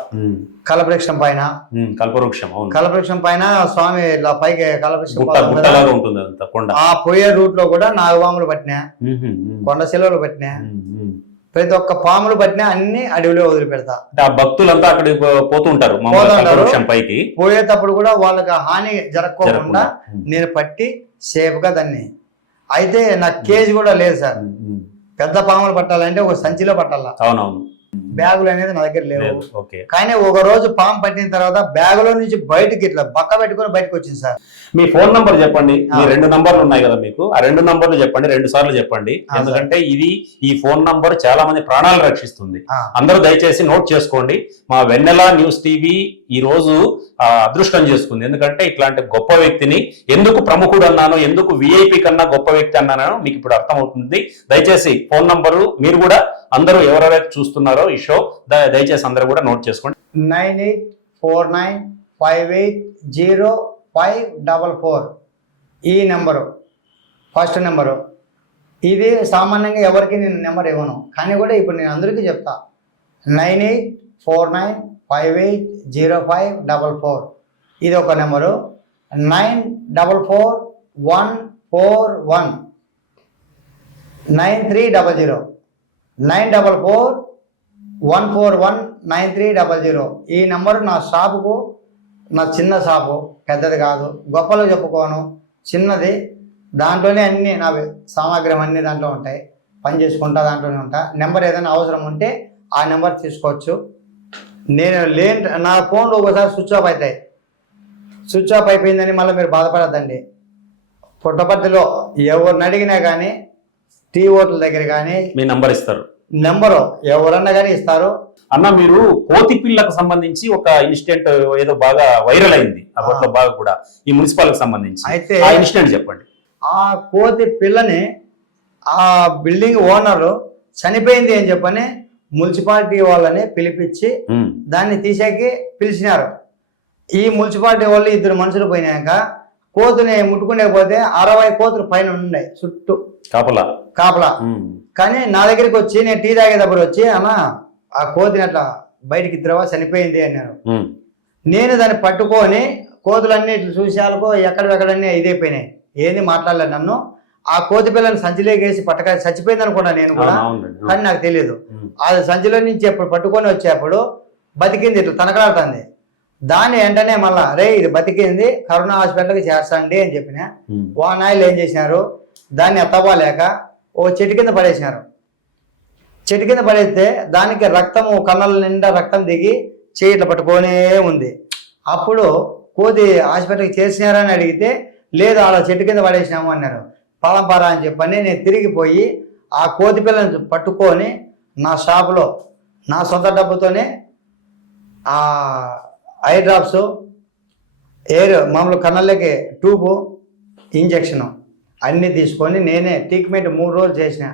కల్పవృక్షం పైన, కల్పవృక్షం పైన స్వామి ఇలా పైకి కల్పవృక్షం ఆ పోయే రూట్ లో కూడా నాగపాములు పట్టినా, కొండ శిలవలు పట్టినా, ప్రతి ఒక్క పాములు పట్టినా అన్ని అడవిలో వదిలిపెడతా. భక్తులంతా అక్కడికి పోతుంటారు. పోయేటప్పుడు కూడా వాళ్ళకి హాని జరగకోకుండా నేను పట్టి సేఫ్ గా దాన్ని. అయితే నాకు కేజీ కూడా లేదు సార్. పెద్ద పాములు పట్టాలంటే ఒక సంచిలో పట్టాలా. అవునవును. బ్యాగులు అనేది నా దగ్గర లేవు. కానీ ఒక రోజు పాము పట్టిన తర్వాత బ్యాగులో నుంచి బయటకి ఇట్లా బక్క పెట్టుకుని బయటకు వచ్చింది సార్. మీ ఫోన్ నంబర్ చెప్పండి. మీ 2 నంబర్లు ఉన్నాయి కదా మీకు, ఆ 2 నంబర్లు చెప్పండి, 2 సార్లు చెప్పండి. ఎందుకంటే ఈ ఫోన్ నంబర్ చాలా మంది ప్రాణాలు రక్షిస్తుంది. అందరూ దయచేసి నోట్ చేసుకోండి. మా వెన్నెల న్యూస్ టీవీ ఈ రోజు అదృష్టం చేసుకుంది. ఎందుకంటే ఇట్లాంటి గొప్ప వ్యక్తిని ఎందుకు ప్రముఖుడు అన్నాను, ఎందుకు విఐపి కన్నా గొప్ప వ్యక్తి అన్నానో మీకు ఇప్పుడు అర్థమవుతుంది. దయచేసి ఫోన్ నంబరు మీరు కూడా అందరూ ఎవరెవరైతే చూస్తున్నారో ఈ షో దయచేసి అందరూ కూడా నోట్ చేసుకోండి. 9849580544 ఈ నెంబరు ఫస్ట్ నెంబరు. ఇది సామాన్యంగా ఎవరికి నేను నెంబర్ ఇవ్వను, కానీ కూడా ఇప్పుడు నేను అందరికీ చెప్తా. 9849580544 ఇది ఒక నెంబరు. 9441419300 9441419300 ఈ నెంబరు. నా షాపుకు, నా చిన్న షాపు, పెద్దది కాదు, గొప్పలు చెప్పుకోను, చిన్నది. దాంట్లోనే అన్ని నా సామాగ్రి అన్నీ దాంట్లో ఉంటాయి. పని చేసుకుంటా దాంట్లోనే ఉంటా. నెంబర్ ఏదైనా అవసరం ఉంటే ఆ నెంబర్ తీసుకోవచ్చు. నేను నా ఫోన్లో ఒకసారి స్విచ్ ఆఫ్ అవుతాయి. స్విచ్ ఆఫ్ అయిపోయిందని మళ్ళీ మీరు బాధపడద్దండి. పుట్టపర్తిలో ఎవరిని అడిగినా కానీ, టీ హోటల్ దగ్గర కానీ మీ నంబర్ ఇస్తారు. నెంబరు ఎవరన్నా కానీ ఇస్తారు. అన్న, మీరు కోతి పిల్లకు సంబంధించి ఒక ఇన్సిడెంట్ ఏదో బాగా వైరల్ అయింది అప్పట్లో బాగా కూడా, ఈ మున్సిపాలిటీకి సంబంధించి. అయితే ఆ ఇన్సిడెంట్ చెప్పండి. ఆ కోతి పిల్లని ఆ బిల్డింగ్ ఓనరు చనిపోయింది అని చెప్పని మున్సిపాలిటీ వాళ్ళని పిలిపించి దాన్ని తీసేకి పిలిచినారు. ఈ మున్సిపాలిటీ వాళ్ళు 2 మనుషులు పోయినాక కోతుని ముట్టుకునే పోతే 60 కోతులు పైన ఉన్నాయి చుట్టూ కాపలా. కానీ నా దగ్గరికి వచ్చి నేను టీ తాగేటప్పుడు వచ్చి, అన్న ఆ కోతిని అట్లా బయటికి ఇద్దరవా చనిపోయింది అన్నారు. నేను దాన్ని పట్టుకొని కోతులన్నీ ఇట్లా చూసేందుకు ఎక్కడెక్కడన్నీ ఇదైపోయినాయి. ఏంది మాట్లాడలేదు నన్ను. ఆ కోతి పిల్లని సంచిలోకేసి పట్టక చచ్చిపోయింది అనుకున్నా నేను కూడా, కానీ నాకు తెలియదు. అది సంచిలో నుంచి ఎప్పుడు పట్టుకొని వచ్చేప్పుడు బతికింది, ఇట్లా తనకలాడుతుంది. దాన్ని వెంటనే మళ్ళా ఇది బతికింది, కరోనా హాస్పిటల్కి చేర్చండి అని చెప్పిన. వానాయిలు ఏం చేసినారు, దాన్ని ఎత్తవాలేక ఓ చెట్టు కింద పడేసినారు. చెట్టు కింద పడేస్తే దానికి రక్తము, కళ్ళ నిండా రక్తం దిగి చేయిట్లా పట్టుకొనే ఉంది. అప్పుడు కోతి హాస్పిటల్కి చేర్చినారని అడిగితే, లేదు అలా చెట్టు కింద పడేసినాము అన్నారు. పరంపరా అని చెప్పని నేను తిరిగిపోయి ఆ కోతి పిల్లని పట్టుకొని నా షాపులో నా సొంత డబ్బుతోనే ఆ ఐ డ్రాప్స్, ఎయిర్ మామూలు కన్నళ్ళకి ట్యూబు, ఇంజక్షను అన్నీ తీసుకొని నేనే ట్రీట్మెంట్ 3 రోజులు చేసిన.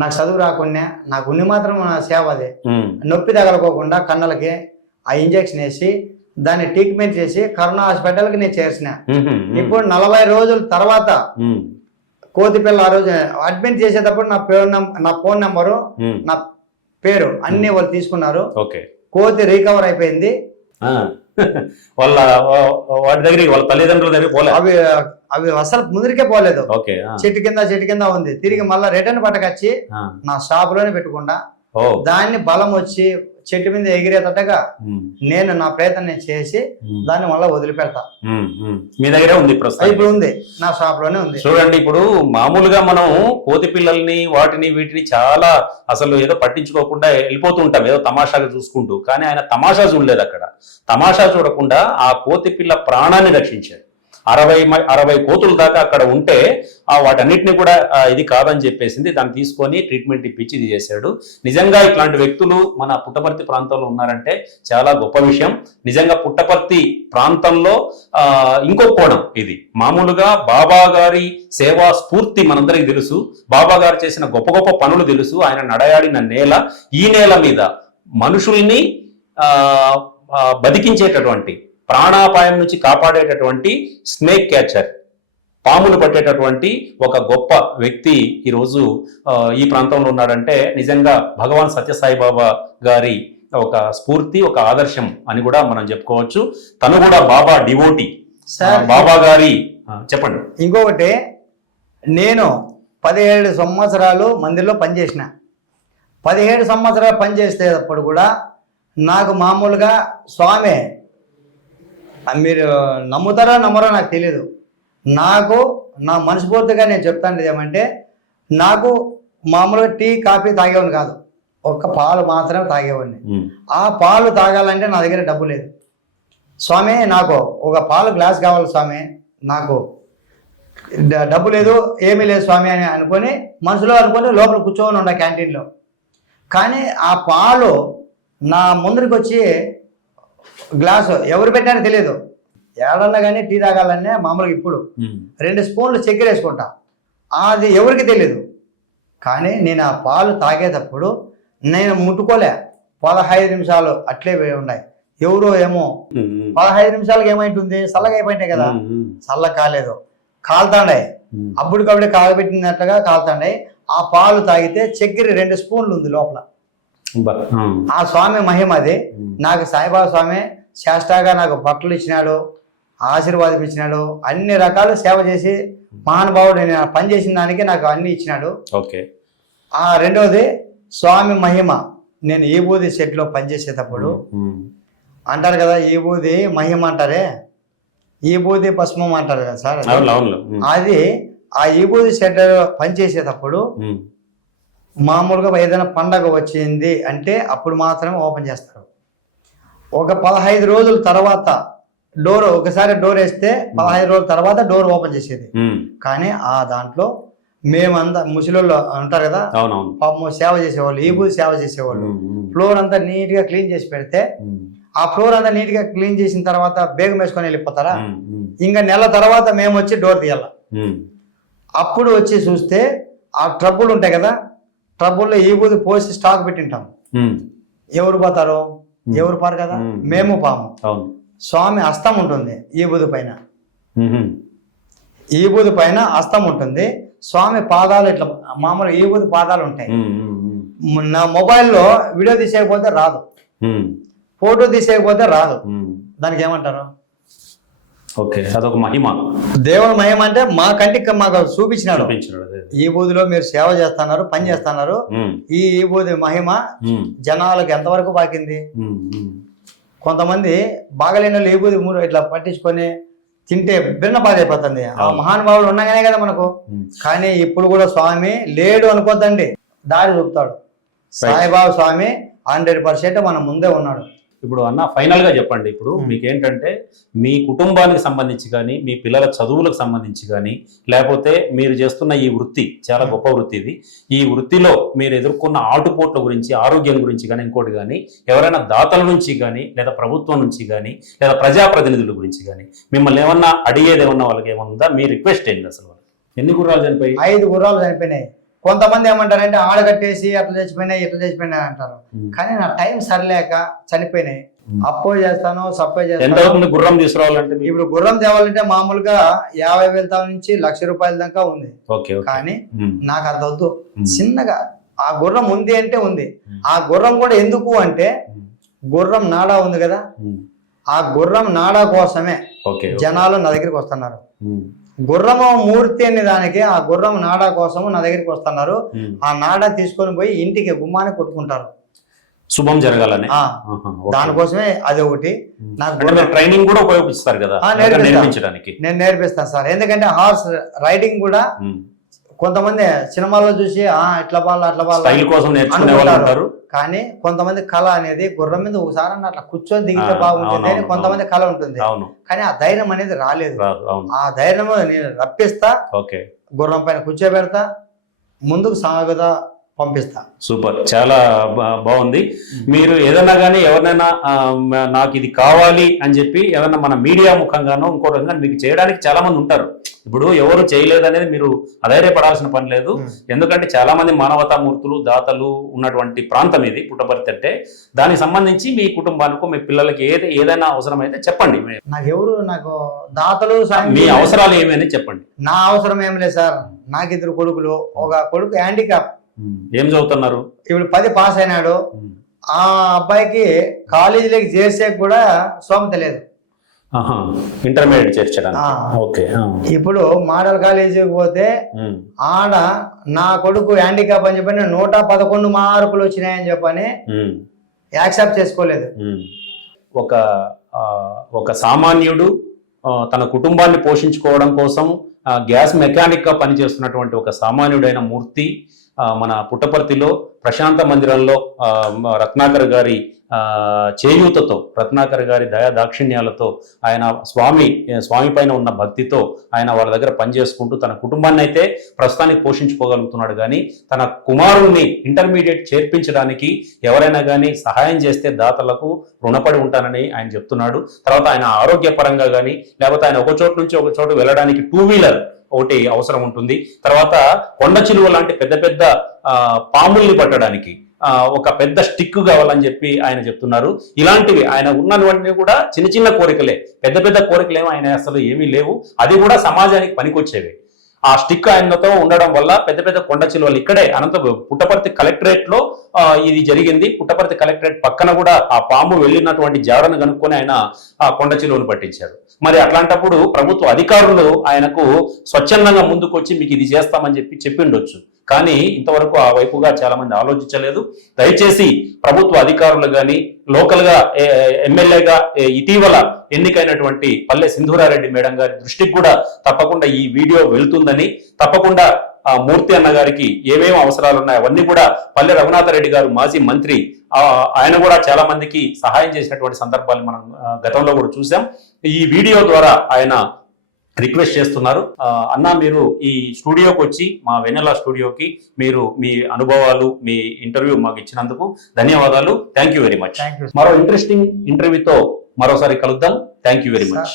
నాకు చదువు రాకుండా నాకు ఉన్ని మాత్రం నా సేవ అదే. నొప్పి తగలకోకుండా కన్నలకి ఆ ఇంజక్షన్ వేసి దాన్ని ట్రీట్మెంట్ చేసి కరోనా హాస్పిటల్కి నేను చేర్చిన. ఇప్పుడు 40 రోజుల తర్వాత కోతి పిల్ల ఆ రోజు అడ్మిట్ చేసేటప్పుడు నా ఫోన్ నెంబరు, నా పేరు అన్ని వాళ్ళు తీసుకున్నారు. కోతి రికవర్ అయిపోయింది. వాటి దగ్గరికి వాళ్ళ తల్లిదండ్రుల దగ్గర అవి అసలు ముందరికే పోలేదు. చెట్టు కింద ఉంది. తిరిగి మళ్ళీ రిటర్న్ పట్టకొచ్చి నా షాప్ లోనే పెట్టుకుండా ఓ దాన్ని బలం వచ్చి చెట్టు మీద ఎగిరేటట్టుగా నేను నా ప్రయత్నం నేను చేసి దాన్ని మళ్ళీ వదిలిపెడతా. మీ దగ్గరే ఉంది ప్రస్తుతం? ఇప్పుడు ఉంది, నా షాప్ లోనే ఉంది. చూడండి, ఇప్పుడు మామూలుగా మనం కోతి పిల్లల్ని వీటిని చాలా అసలు ఏదో పట్టించుకోకుండా వెళ్ళిపోతూ ఉంటాం, ఏదో తమాషాగా చూసుకుంటూ. కానీ ఆయన తమాషా చూడలేదు. అక్కడ తమాషా చూడకుండా ఆ కోతి పిల్ల ప్రాణాన్ని రక్షించాడు. 60 కోతుల దాకా అక్కడ ఉంటే వాటన్నిటిని కూడా ఇది కాదని చెప్పేసింది, దాన్ని తీసుకొని ట్రీట్మెంట్ ఇప్పించి ఇది చేశాడు. నిజంగా ఇట్లాంటి వ్యక్తులు మన పుట్టపర్తి ప్రాంతంలో ఉన్నారంటే చాలా గొప్ప విషయం. నిజంగా పుట్టపర్తి ప్రాంతంలో ఇంకో కోణం ఇది. మామూలుగా బాబా గారి సేవా స్ఫూర్తి మనందరికీ తెలుసు, బాబా గారు చేసిన గొప్ప గొప్ప పనులు తెలుసు. ఆయన నడయాడిన నేల, ఈ నేల మీద మనుషుల్ని బతికించేటటువంటి, ప్రాణాపాయం నుంచి కాపాడేటటువంటి స్నేక్ క్యాచర్, పాములు పట్టేటటువంటి ఒక గొప్ప వ్యక్తి ఈరోజు ఈ ప్రాంతంలో ఉన్నాడంటే నిజంగా భగవాన్ సత్యసాయిబాబా గారి ఒక స్ఫూర్తి, ఒక ఆదర్శం అని కూడా మనం చెప్పుకోవచ్చు. తను కూడా బాబా డివోటీ. బాబా గారి చెప్పండి. ఇంకొకటి, నేను 17 సంవత్సరాలు మందిర్లో పనిచేసిన. 17 సంవత్సరాలు పనిచేసేటప్పుడు కూడా నాకు మామూలుగా స్వామి, మీరు నమ్ముతారో నమ్మరో నాకు తెలియదు, నాకు నా మనస్ఫూర్తిగా నేను చెప్తాను ఏమంటే, నాకు మామూలుగా టీ కాఫీ తాగేవాడిని కాదు, ఒక్క పాలు మాత్రమే తాగేవాడిని. ఆ పాలు తాగాలంటే నా దగ్గర డబ్బు లేదు. స్వామి నాకు ఒక పాలు గ్లాస్ కావాలి స్వామి, నాకు డబ్బు లేదు, ఏమీ లేదు స్వామి అని అనుకొని మనసులో అనుకొని లోపల కూర్చొని ఉండ క్యాంటీన్లో. కానీ ఆ పాలు నా ముందరికి వచ్చి గ్లాసు ఎవరు పెట్టారో తెలియదు. ఏడన్నా కానీ టీ తాగాలనే మామూలుగా ఇప్పుడు 2 స్పూన్లు చక్కెర వేసుకుంటా, అది ఎవరికి తెలియదు. కానీ నేను ఆ పాలు తాగేటప్పుడు నేను ముట్టుకోలే. 15 నిమిషాలు అట్లే ఉన్నాయి. ఎవరో ఏమో 15 నిమిషాలకు ఏమైంటుంది, చల్లగా అయిపోయింటాయి కదా, చల్ల కాలేదు, కాలుతాండాయి. అప్పటికప్పుడే కాగబెట్టినట్టుగా కాలుతాండాయి. ఆ పాలు తాగితే చక్కెర 2 స్పూన్లు ఉంది లోపల. ఆ స్వామి మహిమ అది. నాకు సాయిబాబా స్వామి శాస్త్రాగా నాకు బట్టలు ఇచ్చినాడు, ఆశీర్వాదం ఇచ్చినాడు, అన్ని రకాలు సేవ చేసి మహానుభావుడు నేను పని చేసిన దానికి నాకు అన్ని ఇచ్చినాడు. ఓకే. రెండవది స్వామి మహిమ. నేను ఈ బూది సెట్లో పనిచేసేటప్పుడు అంటారు కదా, ఈ బూది మహిమ అంటారే, ఈ బూది భస్మం అంటారు కదా సార్, అది ఆ ఈ బూది సెట్ పనిచేసేటప్పుడు మామూలుగా ఏదైనా పండగ వచ్చింది అంటే అప్పుడు మాత్రమే ఓపెన్ చేస్తారు. ఒక 15 రోజుల తర్వాత డోర్, ఒకసారి డోర్ వేస్తే 15 రోజుల తర్వాత డోర్ ఓపెన్ చేసేది. కానీ ఆ దాంట్లో మేమంతా ముసలిళ్ళు ఉంటారు కదా, పాపం సేవ చేసేవాళ్ళు, ఈ బూది సేవ చేసేవాళ్ళు, ఫ్లోర్ అంతా నీట్ గా క్లీన్ చేసి పెడితే ఆ ఫ్లోర్ అంతా నీట్ గా క్లీన్ చేసిన తర్వాత బేగం వేసుకొని వెళ్ళిపోతారా. ఇంకా నెల తర్వాత మేము వచ్చి డోర్ తీయాల. అప్పుడు వచ్చి చూస్తే ఆ ట్రబ్బులు ఉంటాయి కదా, ట్రబ్బుల్లో ఈ బూది పోసి స్టాక్ పెట్టింటాం. ఎవరు పోతారు, ఎవరు పారు కదా, మేము పాము. స్వామి హస్తం ఉంటుంది ఈ బూది పైన, ఈ బూది పైన హస్తం ఉంటుంది. స్వామి పాదాలు ఇట్లా మామూలు ఈ బూది పాదాలు ఉంటాయి. నా మొబైల్లో వీడియో తీసేయకపోతే రాదు, ఫోటో తీసేయకపోతే రాదు. దానికి ఏమంటారు? ఓకే, అదొక మహిమ, దేవుని మహిమ. అంటే మా కంటికి మాకు చూపించినాడు, ఈ బూదిలో మీరు సేవ చేస్తున్నారు, పని చేస్తున్నారు. ఈ బూది మహిమ జనాలకు ఎంతవరకు పాకింది. కొంతమంది బాగలేని వాళ్ళు ఈ బూది ఇట్లా పట్టించుకొని తింటే భిన్న బాధ అయిపోతుంది. ఆ మహానుభావులు ఉన్నాగానే కదా మనకు. కానీ ఇప్పుడు కూడా స్వామి లేడు అనుకోద్దండి, దారి చూపుతాడు. సాయిబాబా స్వామి 100% మన ముందే ఉన్నాడు. ఇప్పుడు అన్న ఫైనల్ గా చెప్పండి, ఇప్పుడు మీకేంటంటే మీ కుటుంబానికి సంబంధించి కానీ, మీ పిల్లల చదువులకు సంబంధించి కానీ, లేకపోతే మీరు చేస్తున్న ఈ వృత్తి చాలా గొప్ప వృత్తి ఇది, ఈ వృత్తిలో మీరు ఎదుర్కొన్న ఆటుపోట్ల గురించి, ఆరోగ్యం గురించి కానీ, ఇంకోటి కానీ, ఎవరైనా దాతల నుంచి కానీ, లేదా ప్రభుత్వం నుంచి కానీ, లేదా ప్రజాప్రతినిధుల గురించి కానీ మిమ్మల్ని ఏమన్నా అడిగేది ఏమన్నా వాళ్ళకి ఏమన్నా మీ రిక్వెస్ట్ ఏంటి? అసలు ఎన్ని గుర్రాలు చనిపోయి? 5 గుర్రాలు చనిపోయినాయి. కొంతమంది ఏమంటారంటే ఆడగట్టేసి అట్లా చచ్చిపోయినాయి, ఇట్లా చచ్చిపోయినాయి అంటారు. కానీ నా టైం సరిలేక చనిపోయినాయి. అప్పో చేస్తాను, సప్పో చేస్తాను. గుర్రం తీసుకురావాలంటే ఇప్పుడు గుర్రం తేవాలంటే మామూలుగా 50,000 నుంచి ₹1,00,000 దాకా ఉంది. కానీ నాకు అంత వద్దు, చిన్నగా ఆ గుర్రం ఉంది అంటే ఉంది. ఆ గుర్రం కూడా ఎందుకు అంటే గుర్రం నాడా ఉంది కదా, ఆ గుర్రం నాడా కోసమే జనాలు నా దగ్గరికి వస్తున్నారు. గుర్రము మూర్తి అనే దానికి ఆ గుర్రం నాడా కోసము నా దగ్గరికి వస్తున్నారు. ఆ నాడా తీసుకొని పోయి ఇంటికి గుమ్మాన్ని కొట్టుకుంటారు శుభం జరగాలని. దానికోసమే అది ఒకటి. నాకు ట్రైనింగ్ కూడా ఉపయోగిస్తారు కదా నేర్పించడానికి. నేను నేర్పిస్తాను సార్. ఎందుకంటే హార్స్ రైడింగ్ కూడా కొంతమంది సినిమాల్లో చూసి ఇట్లా బాగా అట్లా బాగా, కానీ కొంతమంది కళ అనేది గుర్రం మీద ఒకసారి అట్లా కూర్చొని దిగితే బాగుంటుంది అని కొంతమంది కళ ఉంటుంది. కానీ ఆ ధైర్యం అనేది రాలేదు. ఆ ధైర్యం నేను రప్పిస్తా, గుర్రం పైన కూర్చోబెడతా, ముందుకు సాగుదా పంపిస్తా. సూపర్, చాలా బాగుంది. మీరు ఏదైనా కానీ ఎవరినైనా నాకు ఇది కావాలి అని చెప్పి ఏదైనా మన మీడియా ముఖంగానో ఇంకో రకంగా మీకు చేయడానికి చాలా మంది ఉంటారు. ఇప్పుడు ఎవరు చేయలేదు అనేది మీరు అధైర్యపడాల్సిన పని లేదు. ఎందుకంటే చాలా మంది మానవతామూర్తులు దాతలు ఉన్నటువంటి ప్రాంతం ఇది పుట్టపర్తి అంటే. దానికి సంబంధించి మీ కుటుంబానికి మీ పిల్లలకి ఏదైనా అవసరమైతే చెప్పండి. నాకు దాతలు మీ అవసరాలు ఏమని చెప్పండి. నా అవసరం ఏం లేదు సార్. నాకు 2 కొడుకులు, ఒక కొడుకు హ్యాండిక్యాప్. ఏం చదువుతున్నారు? ఇప్పుడు 10 పాస్ అయినాడు. ఆ అబ్బాయికి కాలేజీలోకి చేర్చే కూడా స్తోమత లేదు. ఇంటర్మీడియట్ చేర్చడానికి. ఇప్పుడు మోడల్ కాలేజీకి పోతే ఆడ నా కొడుకు హ్యాండిక్యాప్ అని చెప్పని 111 మార్కులు వచ్చినాయని చెప్పని యాక్సెప్ట్ చేసుకోలేదు. ఒక సామాన్యుడు తన కుటుంబాన్ని పోషించుకోవడం కోసం గ్యాస్ మెకానిక్ గా పనిచేస్తున్నటువంటి ఒక సామాన్యుడైన మూర్తి మన పుట్టపర్తిలో ప్రశాంత మందిరంలో రత్నాకర్ గారి చేయూతతో, రత్నాకర్ గారి దయా దాక్షిణ్యాలతో, ఆయన స్వామి పైన ఉన్న భక్తితో ఆయన వాళ్ళ దగ్గర పనిచేసుకుంటూ తన కుటుంబాన్ని అయితే ప్రస్తుతానికి పోషించుకోగలుగుతున్నాడు. కానీ తన కుమారుణ్ణి ఇంటర్మీడియట్ చేర్పించడానికి ఎవరైనా కానీ సహాయం చేస్తే దాతలకు రుణపడి ఉంటానని ఆయన చెప్తున్నాడు. తర్వాత ఆయన ఆరోగ్యపరంగా కానీ లేకపోతే ఆయన ఒక చోటు నుంచి ఒక చోటు వెళ్ళడానికి 2 వీలర్ ఒకటి అవసరం ఉంటుంది. తర్వాత కొండ చిలువ లాంటి పెద్ద పెద్ద పాముల్ని పట్టడానికి ఒక పెద్ద స్టిక్ కావాలని చెప్పి ఆయన చెప్తున్నారు. ఇలాంటివి ఆయన ఉన్నవన్నీ కూడా చిన్న చిన్న కోరికలే, పెద్ద పెద్ద కోరికలేమో ఆయన అసలు ఏమీ లేవు. అది కూడా సమాజానికి పనికొచ్చేవి. ఆ స్టిక్ ఆయనతో ఉండడం వల్ల పెద్ద పెద్ద కొండ చిలువలు ఇక్కడే పుట్టపర్తి కలెక్టరేట్ లో ఇది జరిగింది. పుట్టపర్తి కలెక్టరేట్ పక్కన కూడా ఆ పాము వెళ్ళినటువంటి జాడను కనుక్కొని ఆయన ఆ కొండ చిలువను పట్టించారు. మరి అట్లాంటప్పుడు ప్రభుత్వ అధికారులు ఆయనకు స్వచ్ఛందంగా ముందుకు వచ్చి మీకు ఇది చేస్తామని చెప్పి ఉండొచ్చు. కానీ ఇంతవరకు ఆ వైపుగా చాలా మంది ఆలోచించలేదు. దయచేసి ప్రభుత్వ అధికారులు కానీ లోకల్ గా ఎమ్మెల్యేగా ఇటీవల ఎన్నికైనటువంటి పల్లె సింధూరారెడ్డి మేడం గారి దృష్టికి కూడా తప్పకుండా ఈ వీడియో వెళ్తుందని, తప్పకుండా మూర్తి అన్న గారికి ఏమేమి అవసరాలు ఉన్నాయో అవన్నీ కూడా పల్లె రఘునాథరెడ్డి గారు మాజీ మంత్రి, ఆయన కూడా చాలా మందికి సహాయం చేసినటువంటి సందర్భాలు మనం గతంలో కూడా చూసాం. ఈ వీడియో ద్వారా ఆయన రిక్వెస్ట్ చేస్తున్నారు, అన్న మీరు ఈ స్టూడియోకి వచ్చి మా వెన్నెల స్టూడియోకి మీరు మీ అనుభవాలు మీ ఇంటర్వ్యూ మాకు ఇచ్చినందుకు ధన్యవాదాలు. Thank you very much. మరో ఇంట్రెస్టింగ్ ఇంటర్వ్యూతో మరోసారి కలుద్దాం. Thank you very much.